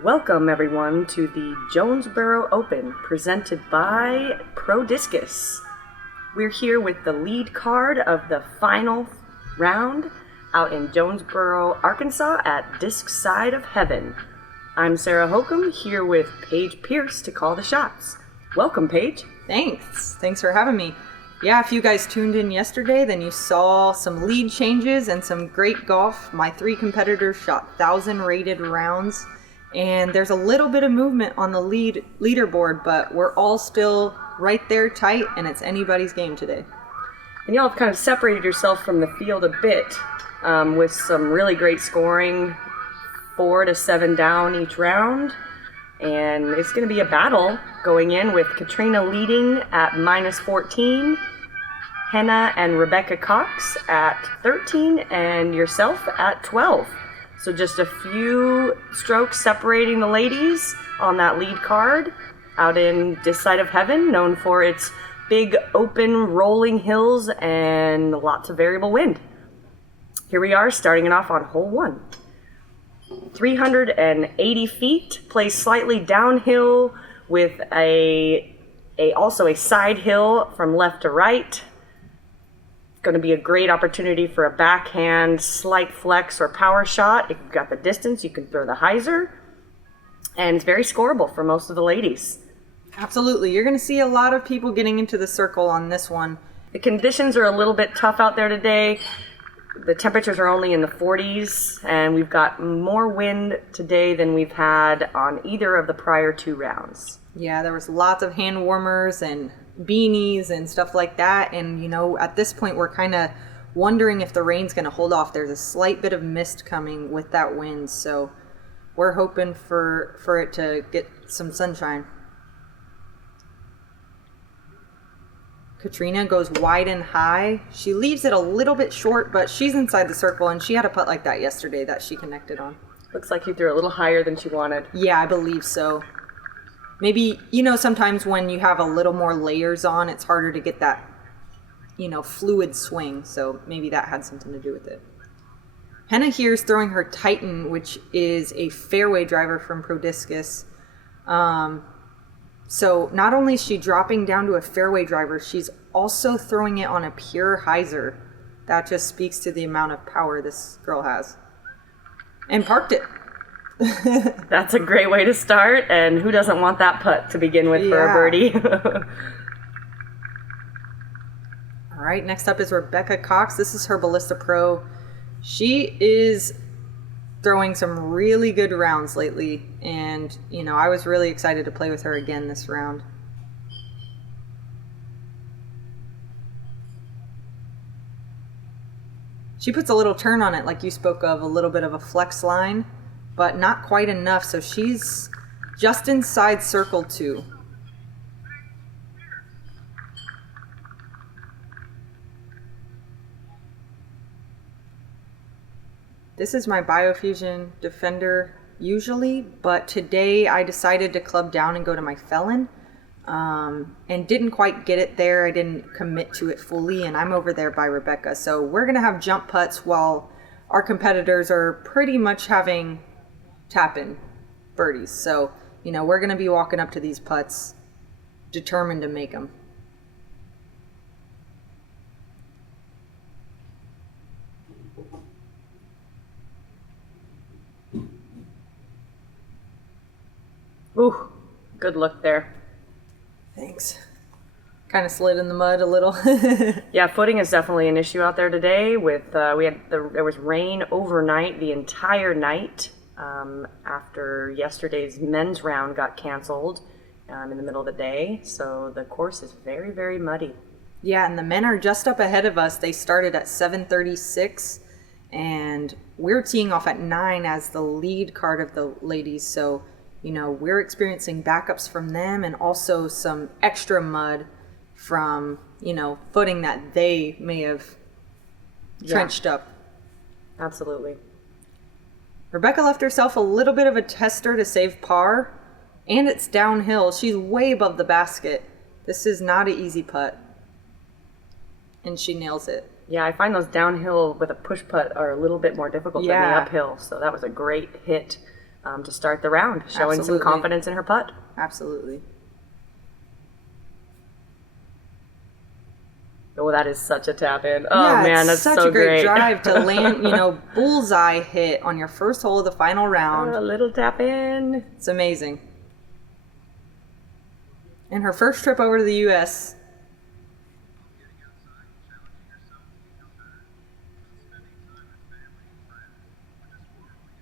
Welcome everyone to the Jonesboro Open presented by Pro Discus. We're here with the lead card of the final round out in Jonesboro, Arkansas at Disc Side of Heaven. I'm Sarah Holcomb here with Paige Pierce to call the shots. Welcome, Paige. Thanks for having me. Yeah, if you guys tuned in yesterday, then you saw some lead changes and some great golf. My 3 competitors shot 1,000 rated rounds. And there's a little bit of movement on the leaderboard, but we're all still right there tight, and it's anybody's game today. And y'all have kind of separated yourself from the field a bit with some really great scoring, 4 to 7 down each round. And it's going to be a battle going in with Catrina leading at -14, Henna and Rebecca Cox at 13, and yourself at 12. So just a few strokes separating the ladies on that lead card out in this side of heaven, known for its big open rolling hills and lots of variable wind. Here we are starting it off on hole 1. 380 feet, placed slightly downhill with also a side hill from left to right. Going to be a great opportunity for a backhand, slight flex, or power shot. If you've got the distance, you can throw the hyzer. And it's very scoreable for most of the ladies. Absolutely. You're going to see a lot of people getting into the circle on this one. The conditions are a little bit tough out there today. The temperatures are only in the 40s, and we've got more wind today than we've had on either of the prior 2 rounds. Yeah, there was lots of hand warmers and beanies and stuff like that, and at this point we're kind of wondering if the rain's going to hold off. There's a slight bit of mist coming with that wind, so we're hoping for it to get some sunshine. Catrina goes wide and high. She leaves it a little bit short, but she's inside the circle, and she had a putt like that yesterday that she connected on. Looks like you threw a little higher than she wanted. Yeah, I believe so. Maybe, sometimes when you have a little more layers on, it's harder to get that, fluid swing. So maybe that had something to do with it. Henna here is throwing her Titan, which is a fairway driver from Pro Discus. So not only is she dropping down to a fairway driver, she's also throwing it on a pure hyzer. That just speaks to the amount of power this girl has. And parked it. That's a great way to start, and who doesn't want that putt to begin with for a birdie? All right, next up is Rebecca Cox. This is her Ballista Pro. She is throwing some really good rounds lately, and I was really excited to play with her again this round. She puts a little turn on it, like you spoke of, a little bit of a flex line, but not quite enough, so she's just inside circle 2. This is my Biofusion Defender usually, but today I decided to club down and go to my Felon, and didn't quite get it there. I didn't commit to it fully, and I'm over there by Rebecca. So we're going to have jump putts while our competitors are pretty much having tap-in birdies. So, we're going to be walking up to these putts determined to make them. Ooh, good look there. Thanks. Kind of slid in the mud a little. Yeah, footing is definitely an issue out there today. With there was rain overnight, the entire night, after yesterday's men's round got canceled in the middle of the day. So the course is very, very muddy. Yeah, and the men are just up ahead of us. They started at 7:36, and we're teeing off at 9 as the lead card of the ladies. So, we're experiencing backups from them, and also some extra mud from, footing that they may have trenched up. Absolutely. Rebecca left herself a little bit of a tester to save par, and it's downhill. She's way above the basket. This is not an easy putt, and she nails it. Yeah, I find those downhill with a push putt are a little bit more difficult than the uphill, so that was a great hit to start the round, showing Absolutely. some confidence in her putt. Absolutely. Oh, that is such a tap in. Oh Yeah, man, it's that's such so a great great. drive to land, bullseye hit on your first hole of the final round. A little tap in. It's amazing. And her first trip over to the U.S.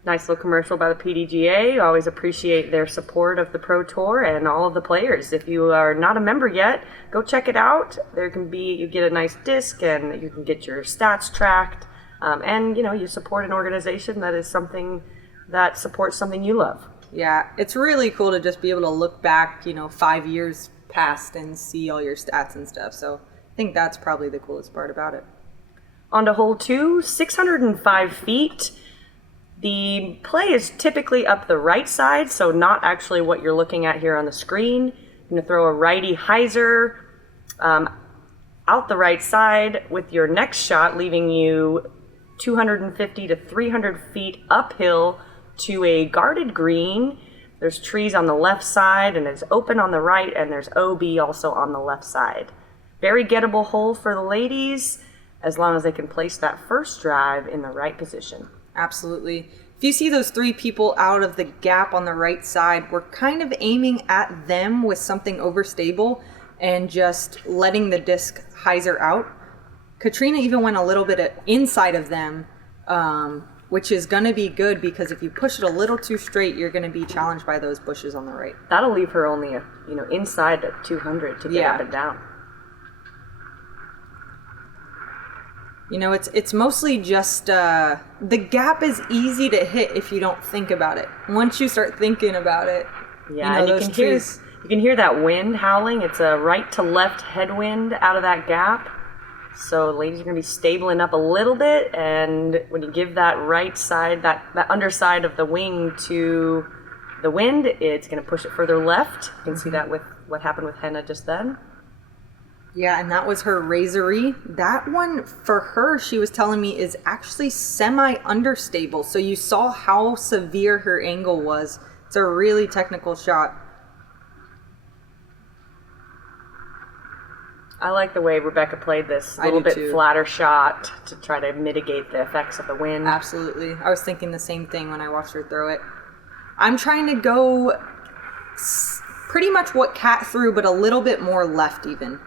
Nice little commercial by the PDGA. Always appreciate their support of the Pro Tour and all of the players. If you are not a member yet, go check it out. You get a nice disc and you can get your stats tracked. And you support an organization that is something that supports something you love. Yeah, it's really cool to just be able to look back, 5 years past and see all your stats and stuff. So I think that's probably the coolest part about it. On to hole 2, 605 feet. The play is typically up the right side, so not actually what you're looking at here on the screen. You're going to throw a righty hyzer out the right side with your next shot, leaving you 250 to 300 feet uphill to a guarded green. There's trees on the left side, and it's open on the right, and there's OB also on the left side. Very gettable hole for the ladies, as long as they can place that first drive in the right position. Absolutely. If you see those 3 people out of the gap on the right side, we're kind of aiming at them with something overstable and just letting the disc hyzer out. Catrina even went a little bit inside of them, which is going to be good because if you push it a little too straight, you're going to be challenged by those bushes on the right. That'll leave her only inside of 200 to get up and down. It's mostly just the gap is easy to hit if you don't think about it. Once you start thinking about it, and those trees. You can hear that wind howling. It's a right to left headwind out of that gap. So ladies are going to be stabling up a little bit, and when you give that right side, that underside of the wing to the wind, it's going to push it further left. You can see that with what happened with Henna just then. Yeah, and that was her razory. That one, for her, she was telling me, is actually semi-understable. So you saw how severe her angle was. It's a really technical shot. I like the way Rebecca played this a little bit flatter shot to try to mitigate the effects of the wind. Absolutely. I was thinking the same thing when I watched her throw it. I'm trying to go pretty much what Kat threw, but a little bit more left even.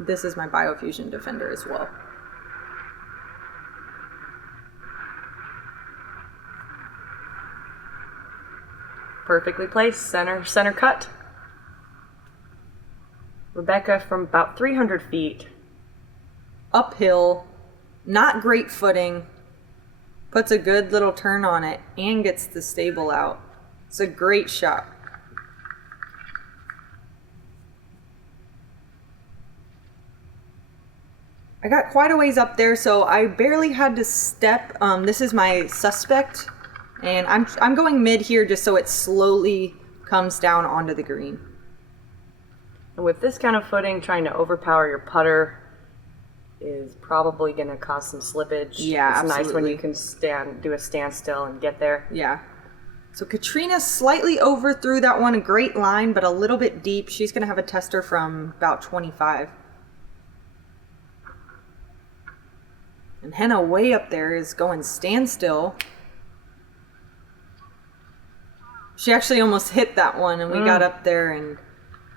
This is my Biofusion Defender as well. Perfectly placed, center cut. Rebecca from about 300 feet. Uphill, not great footing, puts a good little turn on it and gets the stable out. It's a great shot. I got quite a ways up there, so I barely had to step. This is my suspect, and I'm going mid here just so it slowly comes down onto the green. And with this kind of footing, trying to overpower your putter is probably going to cause some slippage. Yeah, it's absolutely. nice when you can do a standstill and get there. Yeah. So Catrina slightly overthrew that one, a great line, but a little bit deep. She's going to have a tester from about 25. And Henna way up there is going standstill. She actually almost hit that one, and we got up there, and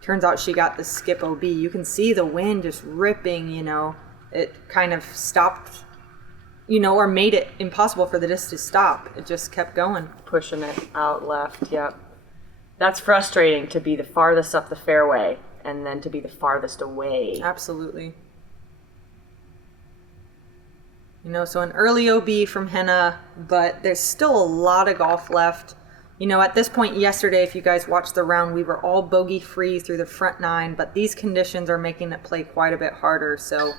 turns out she got the skip OB. You can see the wind just ripping, It kind of stopped, or made it impossible for the disc to stop. It just kept going. Pushing it out left, yep. That's frustrating to be the farthest up the fairway and then to be the farthest away. Absolutely. So an early OB from Henna, but there's still a lot of golf left. At this point yesterday, if you guys watched the round, we were all bogey free through the front 9, but these conditions are making it play quite a bit harder. So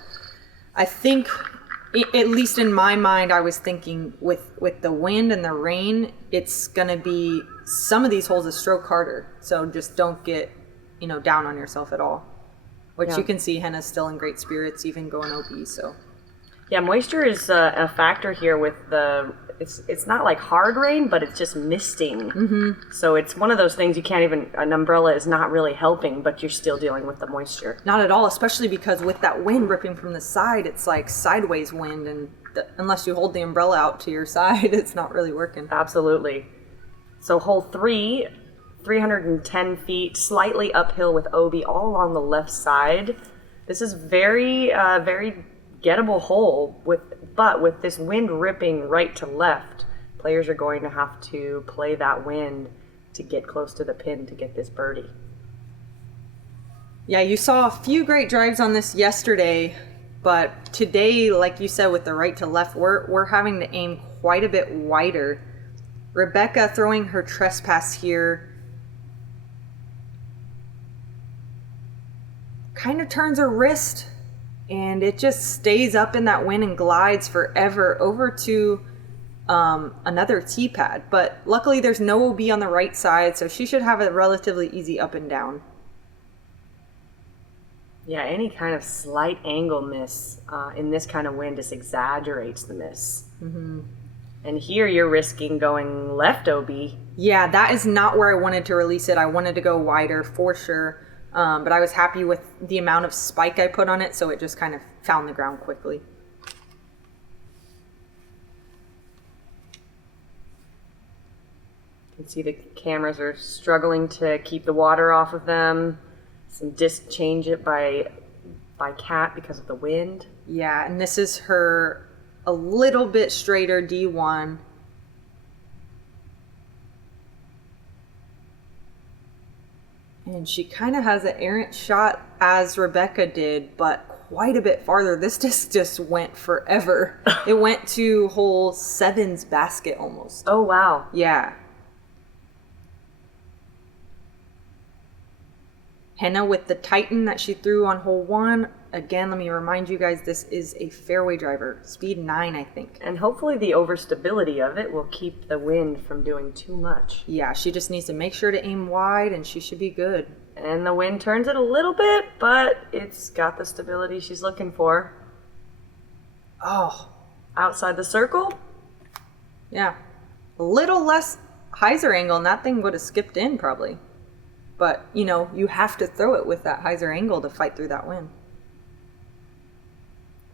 I think, at least in my mind, I was thinking with the wind and the rain, it's going to be some of these holes a stroke harder. So just don't get, down on yourself at all. Which you can see Henna's still in great spirits, even going OB, so... Yeah, moisture is a factor here with it's not like hard rain, but it's just misting. Mm-hmm. So it's one of those things you can't even, an umbrella is not really helping, but you're still dealing with the moisture. Not at all, especially because with that wind ripping from the side, it's like sideways wind, and unless you hold the umbrella out to your side, it's not really working. Absolutely. So hole 3, 310 feet, slightly uphill with OB all along the left side. This is very gettable hole, but with this wind ripping right to left, players are going to have to play that wind to get close to the pin to get this birdie. Yeah, you saw a few great drives on this yesterday, but today, like you said, with the right to left, we're having to aim quite a bit wider. Rebecca throwing her trespass here kind of turns her wrist, and it just stays up in that wind and glides forever over to another tee pad. But luckily there's no OB on the right side, so she should have a relatively easy up and down. Yeah, any kind of slight angle miss in this kind of wind just exaggerates the miss. Mm-hmm. And here you're risking going left OB. Yeah, that is not where I wanted to release it. I wanted to go wider for sure. But I was happy with the amount of spike I put on it, so it just kind of found the ground quickly. You can see the cameras are struggling to keep the water off of them. Some disc change it by Cat because of the wind. Yeah, and this is her a little bit straighter D1. And she kind of has an errant shot as Rebecca did, but quite a bit farther. This disc just went forever. It went to hole 7's basket almost. Oh, wow. Yeah. Henna with the Titan that she threw on hole 1. Again, let me remind you guys, this is a fairway driver. Speed 9, I think. And hopefully the overstability of it will keep the wind from doing too much. Yeah, she just needs to make sure to aim wide, and she should be good. And the wind turns it a little bit, but it's got the stability she's looking for. Oh. Outside the circle? Yeah. A little less hyzer angle, and that thing would have skipped in probably. But, you know, you have to throw it with that hyzer angle to fight through that wind.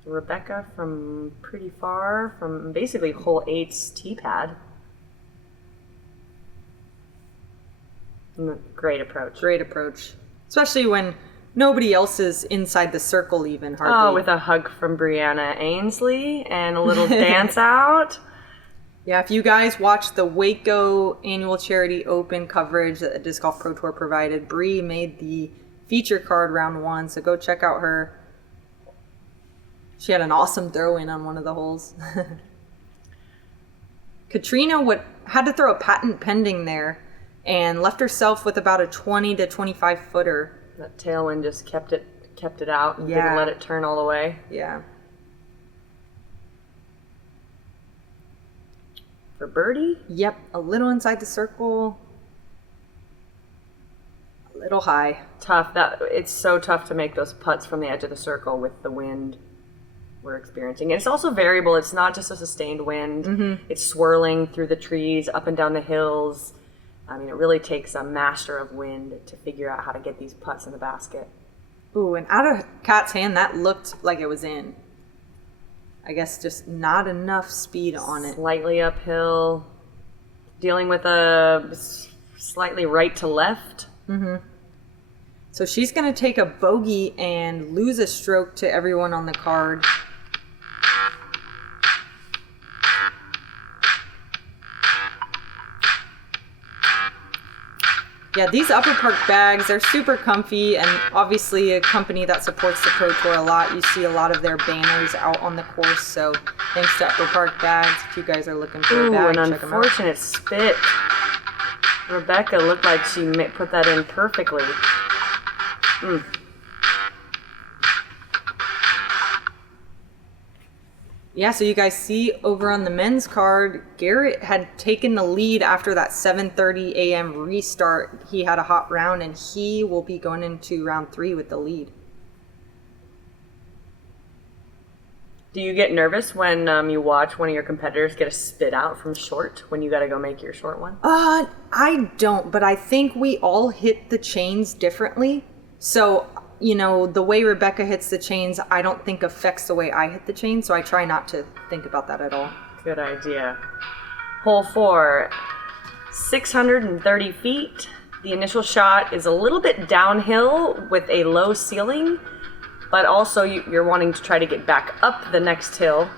Rebecca from pretty far, from basically hole 8's tee pad. Great approach. Great approach. Especially when nobody else is inside the circle even, hardly. Oh, with a hug from Brianna Ainsley and a little dance out. Yeah, if you guys watched the Waco Annual Charity Open coverage that the Disc Golf Pro Tour provided, Bree made the feature card round 1, so go check out her. She had an awesome throw-in on one of the holes. Catrina had to throw a patent pending there and left herself with about a 20 to 25 footer. That tailwind just kept it out and didn't let it turn all the way. Yeah. For birdie? Yep, a little inside the circle. A little high. Tough. It's so tough to make those putts from the edge of the circle with the wind we're experiencing. And it's also variable. It's not just a sustained wind. Mm-hmm. It's swirling through the trees, up and down the hills. I mean, it really takes a master of wind to figure out how to get these putts in the basket. Ooh, and out of Kat's hand, that looked like it was in. I guess just not enough speed on it. Slightly uphill. Dealing with a slightly right to left. Mm-hmm. So she's going to take a bogey and lose a stroke to everyone on the card. Yeah, these upper park bags, they're super comfy, and obviously a company that supports the Pro Tour a lot. You see a lot of their banners out on the course, so thanks to Upper Park Bags. If you guys are looking for a bag, an check them out. unfortunate spit. Rebecca looked like she put that in perfectly. Yeah, so you guys see over on the men's card, Garrett had taken the lead after that 7:30 a.m. restart. He had a hot round, and he will be going into round 3 with the lead. Do you get nervous when you watch one of your competitors get a spit out from short when you got to go make your short one? I don't, but I think we all hit the chains differently. So, the way Rebecca hits the chains, I don't think affects the way I hit the chains. So I try not to think about that at all. Good idea. Hole 4, 630 feet. The initial shot is a little bit downhill with a low ceiling, but also you're wanting to try to get back up the next hill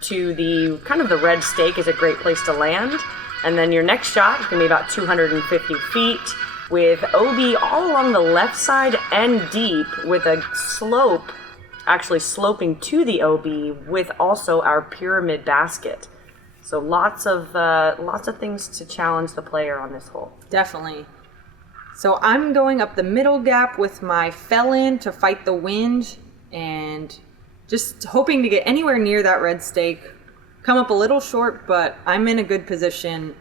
to the the red stake is a great place to land. And then your next shot is going to be about 250 feet with OB all along the left side and deep with a slope, actually sloping to the OB with also our pyramid basket. So lots of things to challenge the player on this hole. Definitely. So I'm going up the middle gap with my felon to fight the wind and just hoping to get anywhere near that red stake. Come up a little short, but I'm in a good position.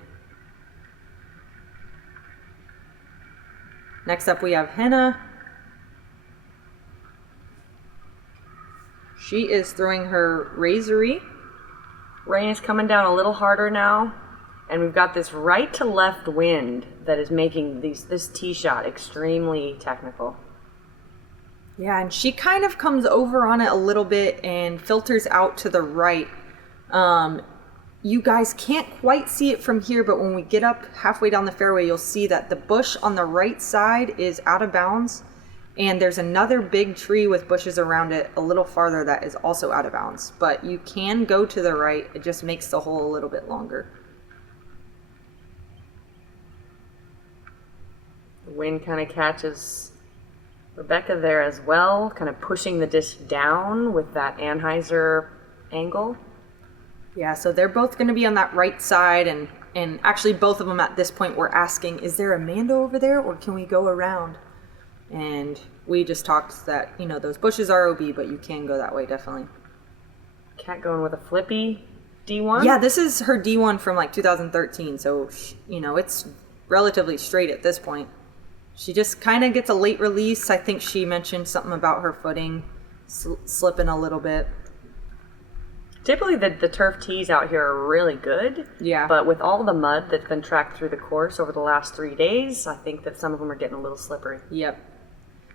Next up we have Henna. She is throwing her razory. Rain is coming down a little harder now, and we've got this right to left wind that is making this tee shot extremely technical. Yeah, and she kind of comes over on it a little bit and filters out to the right. You guys can't quite see it from here, but when we get up halfway down the fairway, you'll see that the bush on the right side is out of bounds, and there's another big tree with bushes around it a little farther that is also out of bounds. But you can go to the right. It just makes the hole a little bit longer. The wind kind of catches Rebecca there as well, kind of pushing the disc down with that Anheuser angle. Yeah, so they're both going to be on that right side, and actually both of them at this point were asking, is there a Mando over there, or can we go around? And we just talked that, those bushes are OB, but you can go that way, definitely. Cat going with a flippy D1? Yeah, this is her D1 from 2013, so, it's relatively straight at this point. She just kind of gets a late release. I think she mentioned something about her footing slipping a little bit. Typically the turf tees out here are really good. Yeah. But with all the mud that's been tracked through the course over the last 3 days, I think that some of them are getting a little slippery. Yep.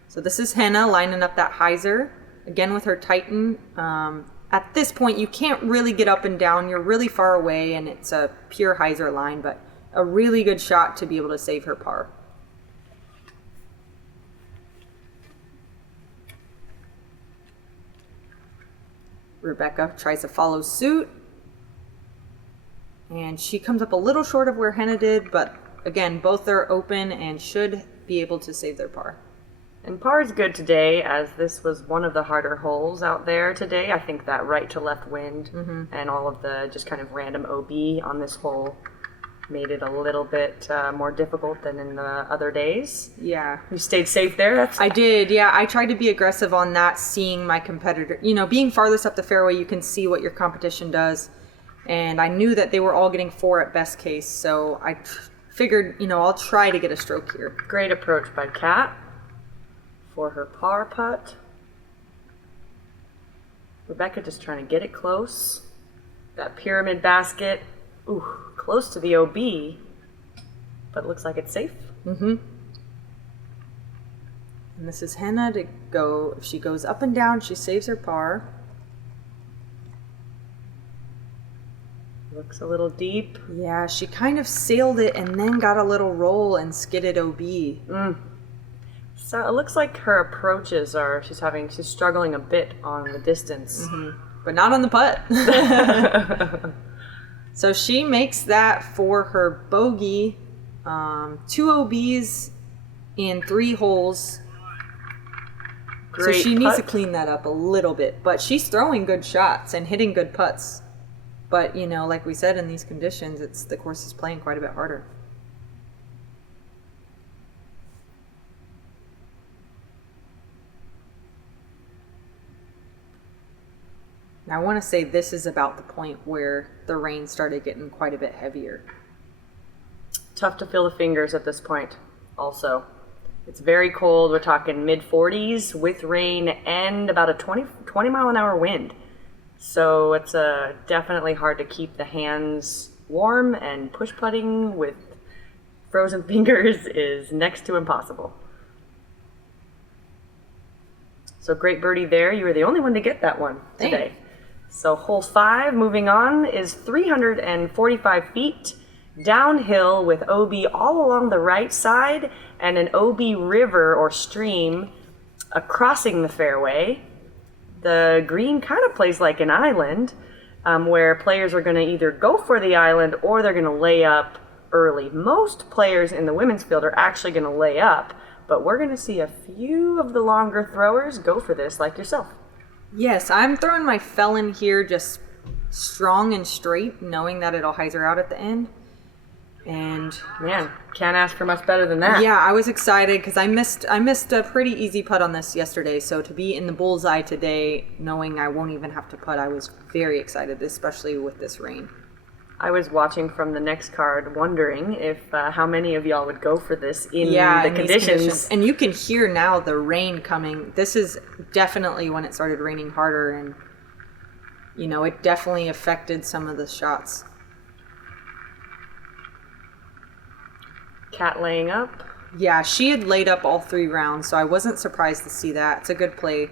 So this is Henna lining up that hyzer, again with her Titan. At this point, you can't really get up and down. You're really far away, and it's a pure hyzer line, but a really good shot to be able to save her par. Rebecca tries to follow suit, and she comes up a little short of where Henna did, but again, both are open and should be able to save their par. And par is good today, as this was one of the harder holes out there today. I think that right to left wind and all of the just kind of random OB on this hole made it a little bit more difficult than in the other days. Yeah. You stayed safe there? I did, yeah. I tried to be aggressive on that, seeing my competitor. Being farthest up the fairway, you can see what your competition does. And I knew that they were all getting 4 at best case, so I figured, I'll try to get a stroke here. Great approach by Kat for her par putt. Rebecca just trying to get it close. That pyramid basket. Ooh, close to the OB, but it looks like it's safe. And this is Henna to go. If she goes up and down, she saves her par. Looks a little deep. Yeah, she kind of sailed it and then got a little roll and skidded OB. So it looks like her approaches she's struggling a bit on the distance. But not on the putt. So she makes that for her bogey. 2 OBs in 3 holes. Great so she needs to putt. clean that up a little bit. But she's throwing good shots and hitting good putts. But, like we said, in these conditions, the course is playing quite a bit harder. Now, I want to say this is about the point where the rain started getting quite a bit heavier. Tough to feel the fingers at this point also. It's very cold. We're talking mid-40s with rain and about a 20 mile an hour wind. So it's definitely hard to keep the hands warm, and push putting with frozen fingers is next to impossible. So great birdie there. You were the only one to get that one today. Thanks. So hole 5, moving on, is 345 feet downhill with OB all along the right side and an OB river or stream crossing the fairway. The green kind of plays like an island, where players are going to either go for the island or they're going to lay up early. Most players in the women's field are actually going to lay up, but we're going to see a few of the longer throwers go for this, like yourself. Yes, I'm throwing my felon here just strong and straight, knowing that it'll hyzer out at the end. And man, can't ask for much better than that. yeah, I was excited because I missed a pretty easy putt on this yesterday. So to be in the bullseye today, knowing I won't even have to putt, I was very excited, especially with this rain. I was watching from the next card, wondering if how many of y'all would go for this in the conditions. And you can hear now the rain coming. This is definitely when it started raining harder, and you know, it definitely affected some of the shots. Cat laying up. Yeah, she had laid up all 3 rounds, so I wasn't surprised to see that. It's a good play.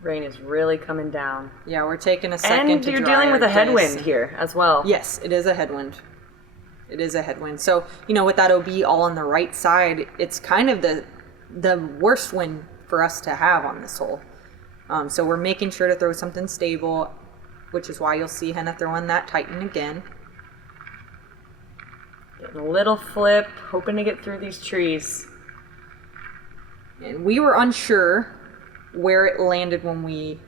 Rain is really coming down. Yeah, we're taking a second And to you're dry dealing with our a headwind days. here as well. Yes, it is a headwind. It is a headwind. So, you know, with that OB all on the right side, it's kind of the worst wind for us to have on this hole. So we're making sure to throw something stable, which is why you'll see Henna throwing that Titan again. Getting a little flip, hoping to get through these trees. And we were unsure where it landed when we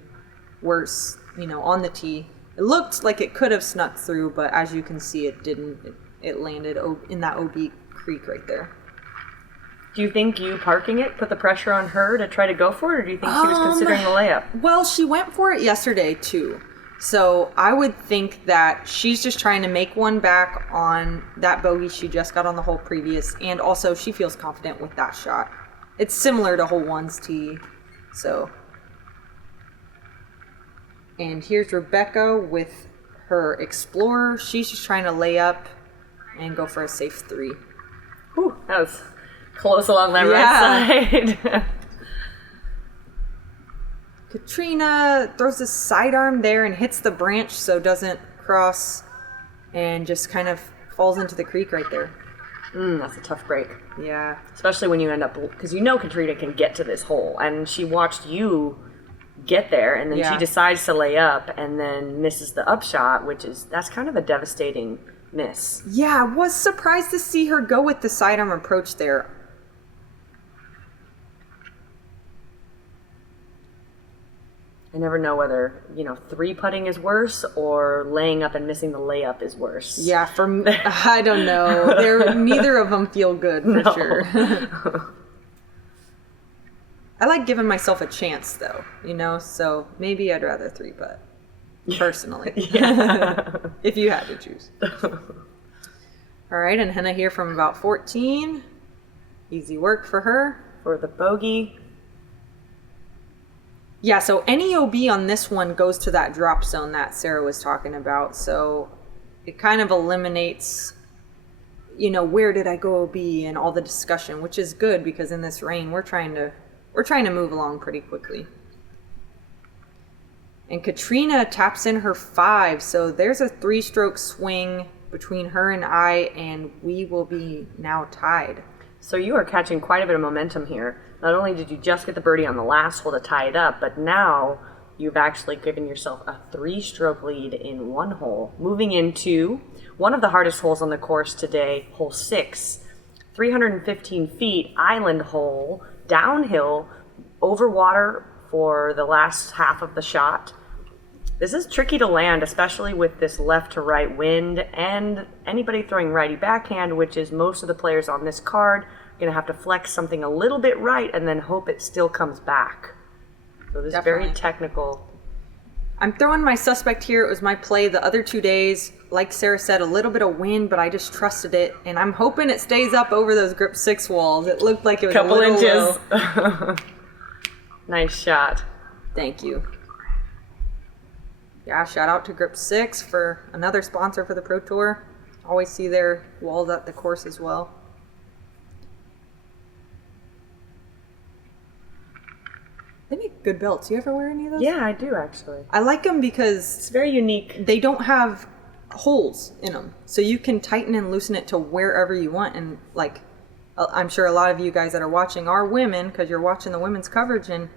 were, you know, on the tee. It looked like it could have snuck through, but as you can see, it didn't. It landed in that OB creek right there. Do you think you parking it put the pressure on her to try to go for it, or do you think she was considering the layup? Well, she went for it yesterday too. So I would think that she's just trying to make one back on that bogey she just got on the hole previous, and also she feels confident with that shot. It's similar to hole 1's tee. So, and here's Rebecca with her Explorer. She's just trying to lay up and go for a safe 3. Whew, that was close along that right side. Catrina throws a sidearm there and hits the branch so it doesn't cross, and just kind of falls into the creek right there. That's a tough break. Yeah. Especially when you end up, because you know Catrina can get to this hole, and she watched you get there, and then she decides to lay up and then misses the upshot, that's kind of a devastating miss. Yeah, I was surprised to see her go with the sidearm approach there. I never know whether, 3-putting is worse or laying up and missing the layup is worse. Yeah, I don't know. Neither of them feel good for sure. I like giving myself a chance though, so maybe I'd rather 3-putt, personally. If you had to choose. All right, and Henna here from about 14. Easy work for her. For the bogey. Yeah, so any OB on this one goes to that drop zone that Sarah was talking about. So it kind of eliminates, where did I go OB and all the discussion, which is good because in this rain we're trying to move along pretty quickly. And Catrina taps in her 5, so there's a 3-stroke swing between her and we will be now tied. So you are catching quite a bit of momentum here. Not only did you just get the birdie on the last hole to tie it up, but now you've actually given yourself a 3-stroke lead in one hole. Moving into one of the hardest holes on the course today, hole 6, 315 feet, island hole, downhill, over water for the last half of the shot. This is tricky to land, especially with this left to right wind and anybody throwing righty backhand, which is most of the players on this card, going to have to flex something a little bit right and then hope it still comes back. So this is very technical. I'm throwing my suspect here. It was my play the other 2 days. Like Sarah said, a little bit of wind, but I just trusted it. And I'm hoping it stays up over those grip 6 walls. It looked like it was Couple a little inches. low. Nice shot. Thank you. Yeah, shout out to Grip 6 for another sponsor for the Pro Tour. Always see their walls at the course as well. They make good belts. You ever wear any of those? Yeah, I do actually. I like them because It's very unique. they don't have holes in them. So you can tighten and loosen it to wherever you want. And like, I'm sure a lot of you guys that are watching are women because you're watching the women's coverage. And,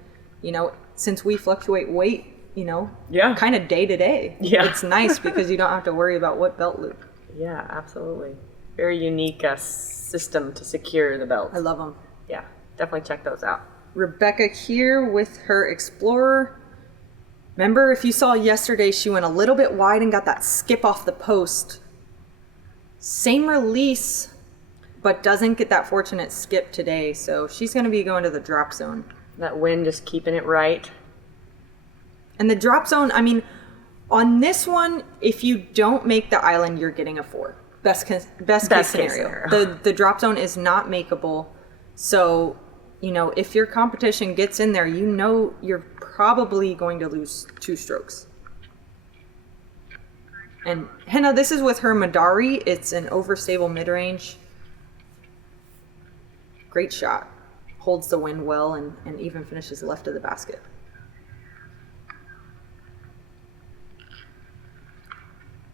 you know, since we fluctuate weight, you know, Yeah. kind of day to day, Yeah. it's nice because you don't have to worry about what belt loop. Yeah, absolutely. Very unique system to secure the belt. I love them. Yeah, definitely check those out. Rebecca here with her Explorer. Remember, if you saw yesterday, she went a little bit wide and got that skip off the post. Same release, but doesn't get that fortunate skip today. So she's going to be going to the drop zone. That wind just keeping it right. And the drop zone, I mean, on this one, if you don't make the island, you're getting a 4. Best case scenario. The drop zone is not makeable. So, you know, if your competition gets in there, you know you're probably going to lose 2 strokes. And Henna, this is with her Madari. It's an overstable mid-range. Great shot. Holds the wind well and even finishes left of the basket.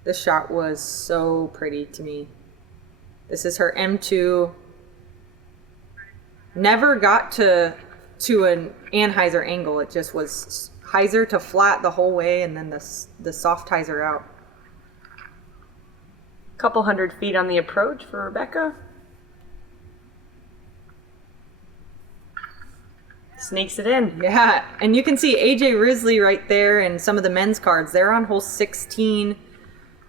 This shot was so pretty to me. This is her M2. Never got to an anhyzer angle. It just was hyzer to flat the whole way, and then the soft hyzer out. Couple 100 feet on the approach for Rebecca. Sneaks it in. Yeah, and you can see AJ Risley right there and some of the men's cards. They're on hole 16.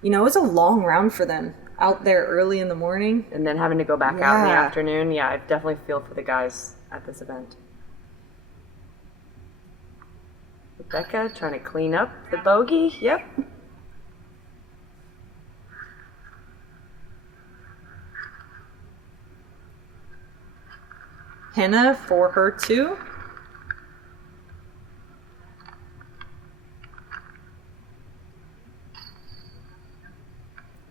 You know, it was a long round for them out there early in the morning. And then having to go back out in the Yeah. afternoon. Yeah, I definitely feel for the guys at this event. Rebecca trying to clean up the bogey. Yep. Henna for her too.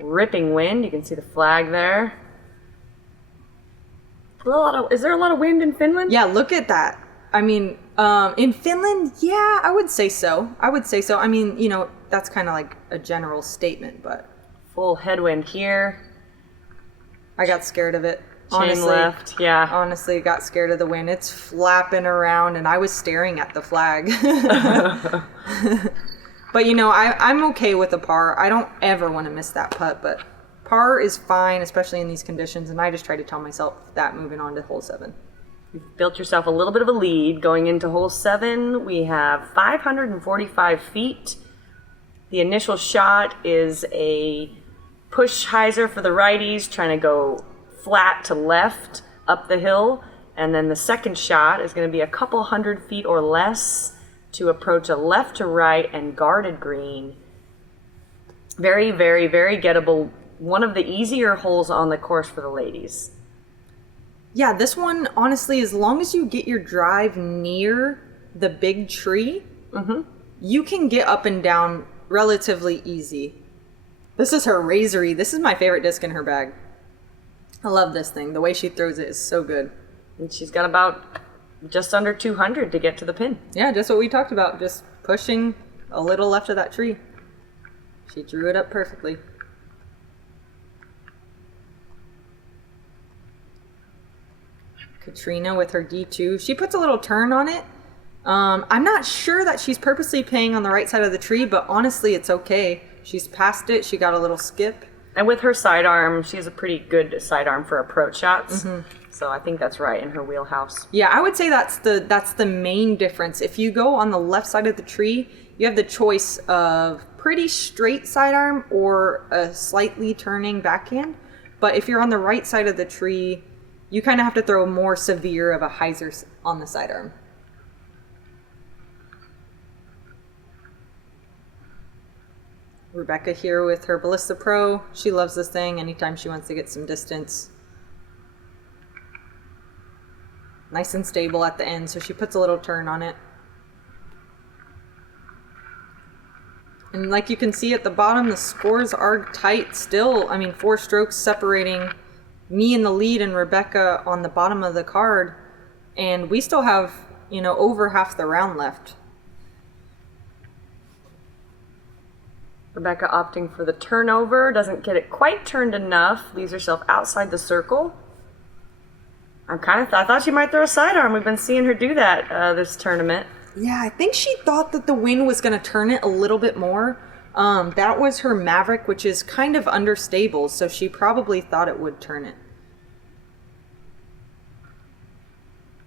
Ripping wind. You can see the flag there. Is there a lot of wind in Finland? Yeah, look at that. I mean, in Finland, yeah, I would say so. I mean, you know, that's kind of like a general statement, but Full headwind here. I got scared of it. Chain left. Yeah. Honestly, got scared of the wind. It's flapping around, and I was staring at the flag. But, you know, I'm okay with a par. I don't ever want to miss that putt, but par is fine, especially in these conditions, and I just try to tell myself that moving on to hole 7. You've built yourself a little bit of a lead going into hole 7. We have 545 feet. The initial shot is a push hyzer for the righties, trying to go flat to left up the hill. And then the second shot is going to be a couple 100 feet or less to approach a left to right and guarded green. Very, very, very gettable. One of the easier holes on the course for the ladies. Yeah, this one, honestly, as long as you get your drive near the big tree, you can get up and down relatively easy. This is her Razory. This is my favorite disc in her bag. I love this thing. The way she throws it is so good. And she's got about just under 200 to get to the pin. Yeah, just what we talked about. Just pushing a little left of that tree. She drew it up perfectly. Catrina with her D2. She puts a little turn on it. I'm not sure that she's purposely playing on the right side of the tree, but honestly, it's okay. She's past it. She got a little skip. And with her sidearm, she has a pretty good sidearm for approach shots. So I think that's right in her wheelhouse. Yeah, I would say that's the main difference. If you go on the left side of the tree, you have the choice of pretty straight sidearm or a slightly turning backhand. But if you're on the right side of the tree, you kind of have to throw more severe of a hyzer on the sidearm. Rebecca here with her Ballista Pro. She loves this thing anytime she wants to get some distance. Nice and stable at the end, so she puts a little turn on it. And like you can see at the bottom, the scores are tight still. I mean, 4 strokes separating me in the lead and Rebecca on the bottom of the card. And we still have, you know, over half the round left. Rebecca opting for the turnover, doesn't get it quite turned enough, leaves herself outside the circle. I thought she might throw a sidearm. We've been seeing her do that this tournament. Yeah, I think she thought that the wind was going to turn it a little bit more. That was her Maverick, which is kind of understable, so she probably thought it would turn it.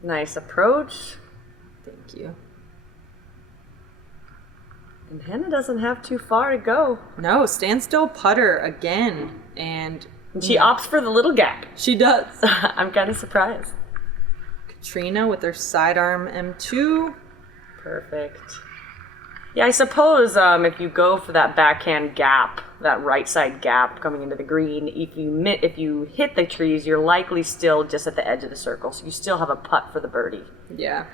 Nice approach. Thank you. And Henna doesn't have too far to go. No, standstill putter again. And she opts for the little gap. She does. I'm kind of surprised. Catrina with her sidearm M2. Perfect. Yeah, I suppose if you go for that backhand gap, that right side gap coming into the green, if you hit the trees, you're likely still just at the edge of the circle, so you still have a putt for the birdie. Yeah.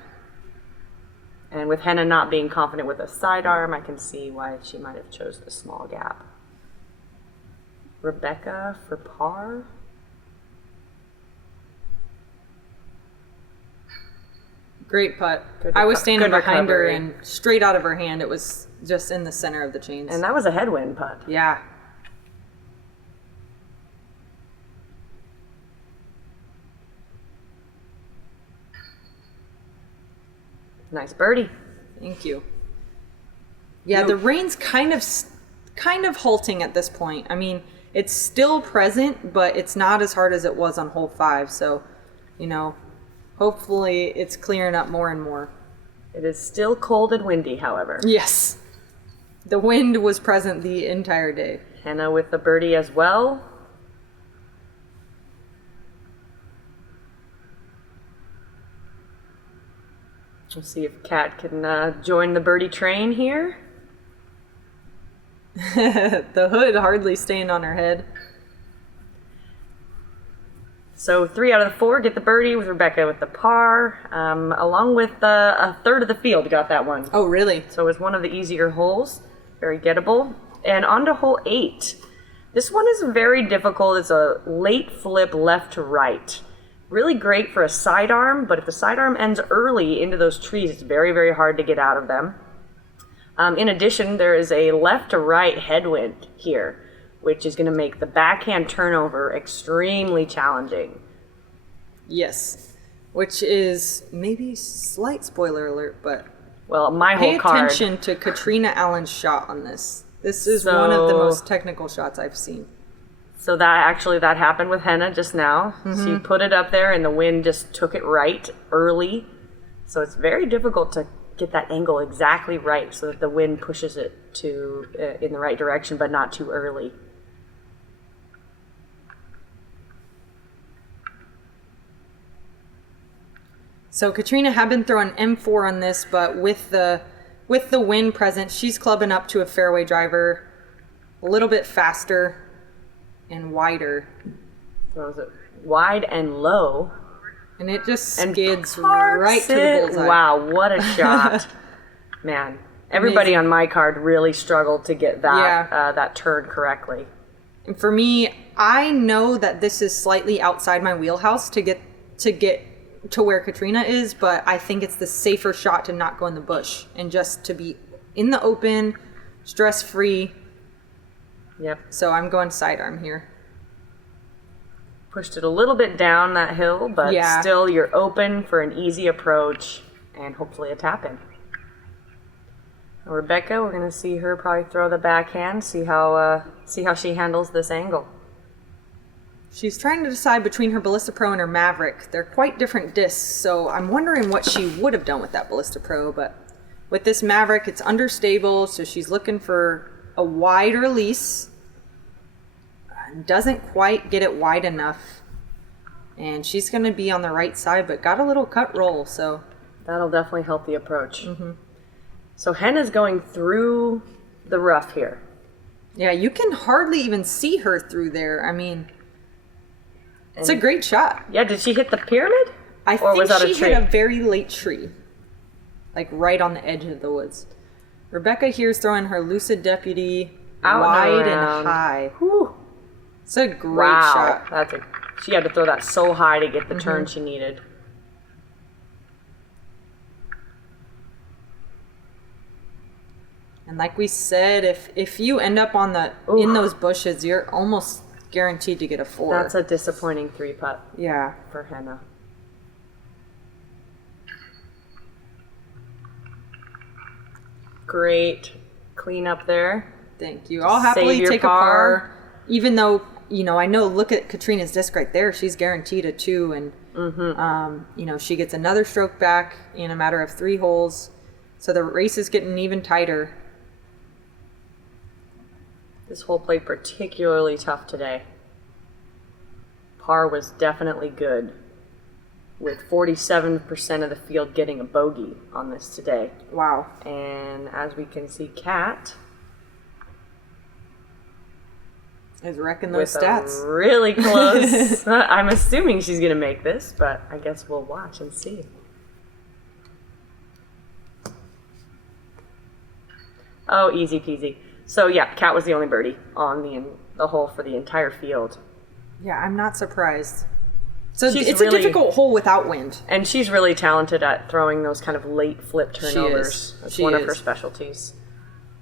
And with Henna not being confident with a sidearm, I can see why she might have chose the small gap. Rebecca for par. Great putt. Good I was standing good behind her, recovery. and straight out of her hand, it was just in the center of the chains. And that was a headwind putt. Yeah. Nice birdie. Thank you. Yeah, the rain's kind of halting at this point. I mean, it's still present, but it's not as hard as it was on hole 5. So, you know, hopefully it's clearing up more and more. It is still cold and windy, however. Yes. The wind was present the entire day. Henna with the birdie as well. We'll see if Kat can join the birdie train here. The hood hardly staying on her head. So 3 out of the 4 get the birdie with Rebecca with the par, along with a third of the field got that one. Oh, really? So it was one of the easier holes, very gettable. And on to hole 8. This one is very difficult. It's a late flip left to right. Really great for a sidearm, but if the sidearm ends early into those trees, it's very, very hard to get out of them. In addition, there is a left to right headwind here, which is going to make the backhand turnover extremely challenging. Yes. Which is maybe slight spoiler alert, but Well, my pay whole card. attention to Catrina Allen's shot on this. This is one of the most technical shots I've seen. So that happened with Henna just now. She put it up there and the wind just took it right early. So it's very difficult to get that angle exactly right so that the wind pushes it to in the right direction, but not too early. So Catrina had been throwing M4 on this, but with the wind present, she's clubbing up to a fairway driver a little bit faster and wider. So is it wide and low? And it just And skids parks right to the it. bullseye. Wow, what a shot. Man, everybody Amazing. on my card really struggled to get that Yeah. that turn correctly. And for me, I know that this is slightly outside my wheelhouse to get to where Catrina is, but I think it's the safer shot to not go in the bush and just to be in the open, stress-free. Yep. So I'm going sidearm here. Pushed it a little bit down that hill, but Yeah. still you're open for an easy approach and hopefully a tap-in. Rebecca, we're going to see her probably throw the backhand, see how she handles this angle. She's trying to decide between her Ballista Pro and her Maverick. They're quite different discs, so I'm wondering what she would have done with that Ballista Pro, but with this Maverick, it's understable, so she's looking for a wide release. Doesn't quite get it wide enough. And she's going to be on the right side, but got a little cut roll, so... That'll definitely help the approach. So Henna's going through the rough here. Yeah, you can hardly even see her through there. I mean, it's a great shot. Yeah, did she hit the pyramid? I Or think was that a she tree? hit a very late tree. Like right on the edge of the woods. Rebecca here's throwing her lucid deputy Out wide around. and high. Whew. It's a great shot. She had to throw that so high to get the turn she needed. And like we said, if you end up on the in those bushes, you're almost guaranteed to get a 4. That's a disappointing 3-putt Yeah. for Henna. Great clean up there. Thank you. I'll happily Save your take a par, even though, I know, look at Catrina's disc right there. She's guaranteed a 2, and, she gets another stroke back in a matter of 3 holes. So the race is getting even tighter. This hole played particularly tough today. Par was definitely good, with 47% of the field getting a bogey on this today. Wow. And as we can see, Kat is wrecking those with stats. A really close. I'm assuming she's going to make this, but I guess we'll watch and see. Oh, easy peasy. So yeah, Kat was the only birdie on the hole for the entire field. Yeah, I'm not surprised. So it's really a difficult hole without wind. And she's really talented at throwing those kind of late flip turnovers. That's one of her specialties.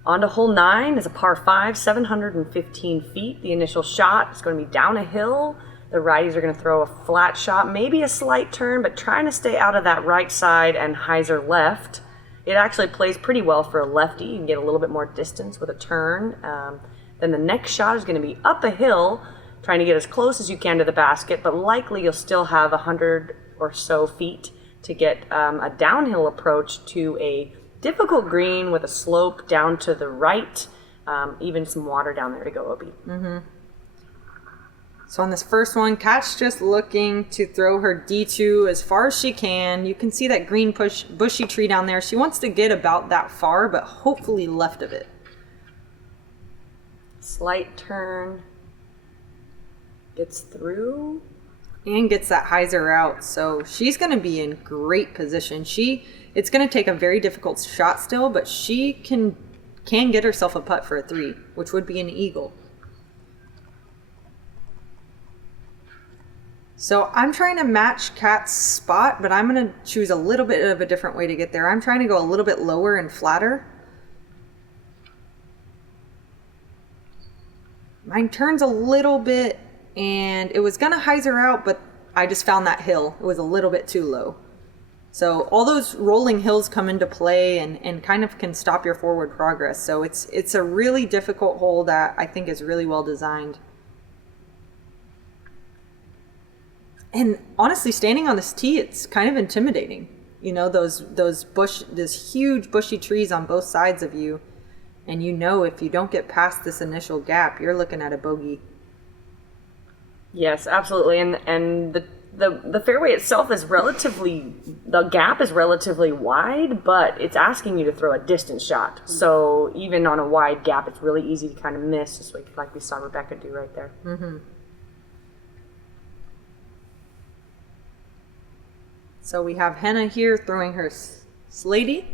On to hole 9 is a par 5, 715 feet. The initial shot is going to be down a hill. The righties are going to throw a flat shot, maybe a slight turn, but trying to stay out of that right side and hyzer left. It actually plays pretty well for a lefty. You can get a little bit more distance with a turn. Then the next shot is going to be up a hill, trying to get as close as you can to the basket, but likely you'll still have 100 or so feet to get a downhill approach to a difficult green with a slope down to the right, even some water down there to go, Opie. So on this first one, Kat's just looking to throw her D2 as far as she can. You can see that green bushy tree down there. She wants to get about that far, but hopefully left of it. Slight turn. Gets through. And gets that hyzer out. So she's going to be in great position. It's going to take a very difficult shot still, but she can get herself a putt for a 3, which would be an eagle. So I'm trying to match Kat's spot, but I'm going to choose a little bit of a different way to get there. I'm trying to go a little bit lower and flatter. Mine turns a little bit, and it was going to hyzer out, but I just found that hill. It was a little bit too low. So all those rolling hills come into play and kind of can stop your forward progress. So it's a really difficult hole that I think is really well designed. And honestly, standing on this tee, it's kind of intimidating. Those huge bushy trees on both sides of you. And if you don't get past this initial gap, you're looking at a bogey. Yes, absolutely. And the fairway itself is the gap is relatively wide, but it's asking you to throw a distance shot. So even on a wide gap, it's really easy to kind of miss, just like we saw Rebecca do right there. Mm-hmm. So we have Henna here throwing her slatey.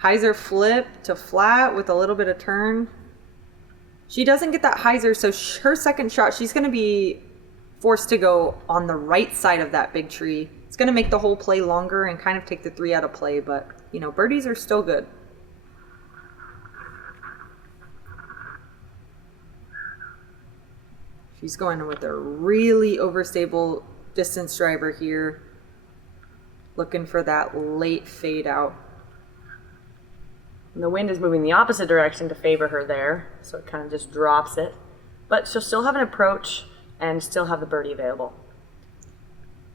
Hyzer flip to flat with a little bit of turn. She doesn't get that hyzer, so her second shot, she's going to be forced to go on the right side of that big tree. It's going to make the whole play longer and kind of take the 3 out of play, but, birdies are still good. She's going with a really overstable distance driver here, looking for that late fade out. And the wind is moving the opposite direction to favor her there, so it kind of just drops it. But she'll still have an approach and still have the birdie available.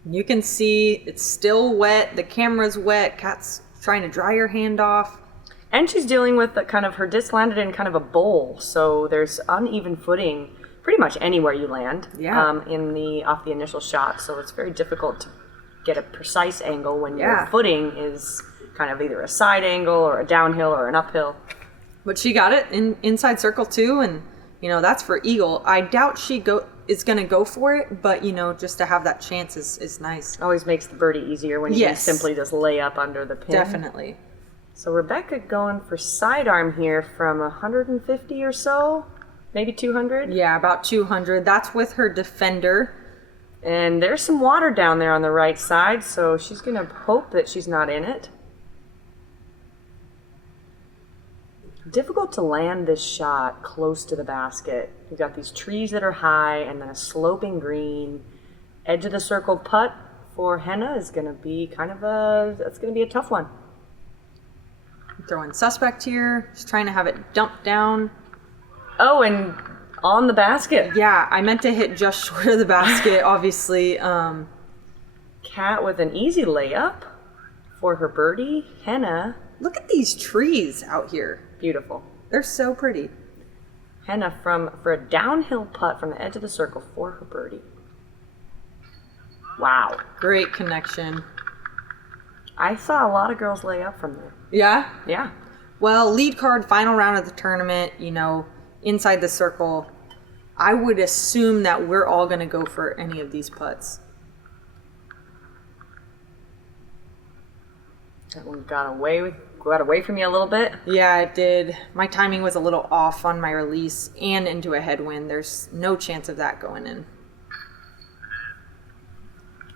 You can see it's still wet. The camera's wet. Kat's trying to dry her hand off. And she's dealing with her disc landed in kind of a bowl, so there's uneven footing pretty much anywhere you land off the initial shot. So it's very difficult to get a precise angle when your footing is kind of either a side angle or a downhill or an uphill. But she got it inside circle too, and that's for eagle. I doubt she is going to go for it, but just to have that chance is nice. Always makes the birdie easier when you Yes. simply just lay up under the pin. Definitely. So Rebecca going for sidearm here from 150 or so, maybe 200. Yeah, about 200. That's with her defender. And there's some water down there on the right side, so she's going to hope that she's not in it. Difficult to land this shot close to the basket. You've got these trees that are high and then a sloping green. Edge of the circle putt for Henna is going to be that's going to be a tough one. Throwing suspect here. Just trying to have it dumped down. Oh, and on the basket. Yeah, I meant to hit just short of the basket, obviously. Cat with an easy layup for her birdie. Henna. Look at these trees out here. Beautiful. They're so pretty. Henna for a downhill putt from the edge of the circle for her birdie. Wow. Great connection. I saw a lot of girls lay up from there. Yeah? Yeah. Well, lead card, final round of the tournament, inside the circle. I would assume that we're all going to go for any of these putts. That one got away from you a little bit. Yeah, it did. My timing was a little off on my release and into a headwind. There's no chance of that going in.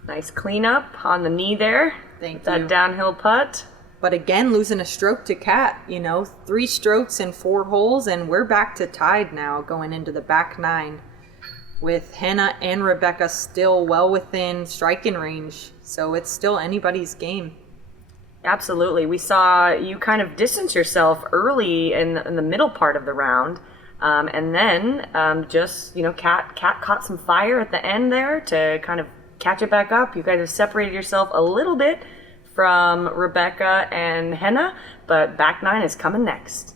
Nice cleanup on the knee there. Thank that you. Downhill putt. But again, losing a stroke to Cat, 3 strokes in 4 holes, and we're back to tied now going into the back 9 with Henna and Rebecca still well within striking range. So it's still anybody's game. Absolutely. We saw you kind of distance yourself early in the middle part of the round. And then Cat caught some fire at the end there to kind of catch it back up. You guys have separated yourself a little bit from Rebecca and Henna, but back 9 is coming next.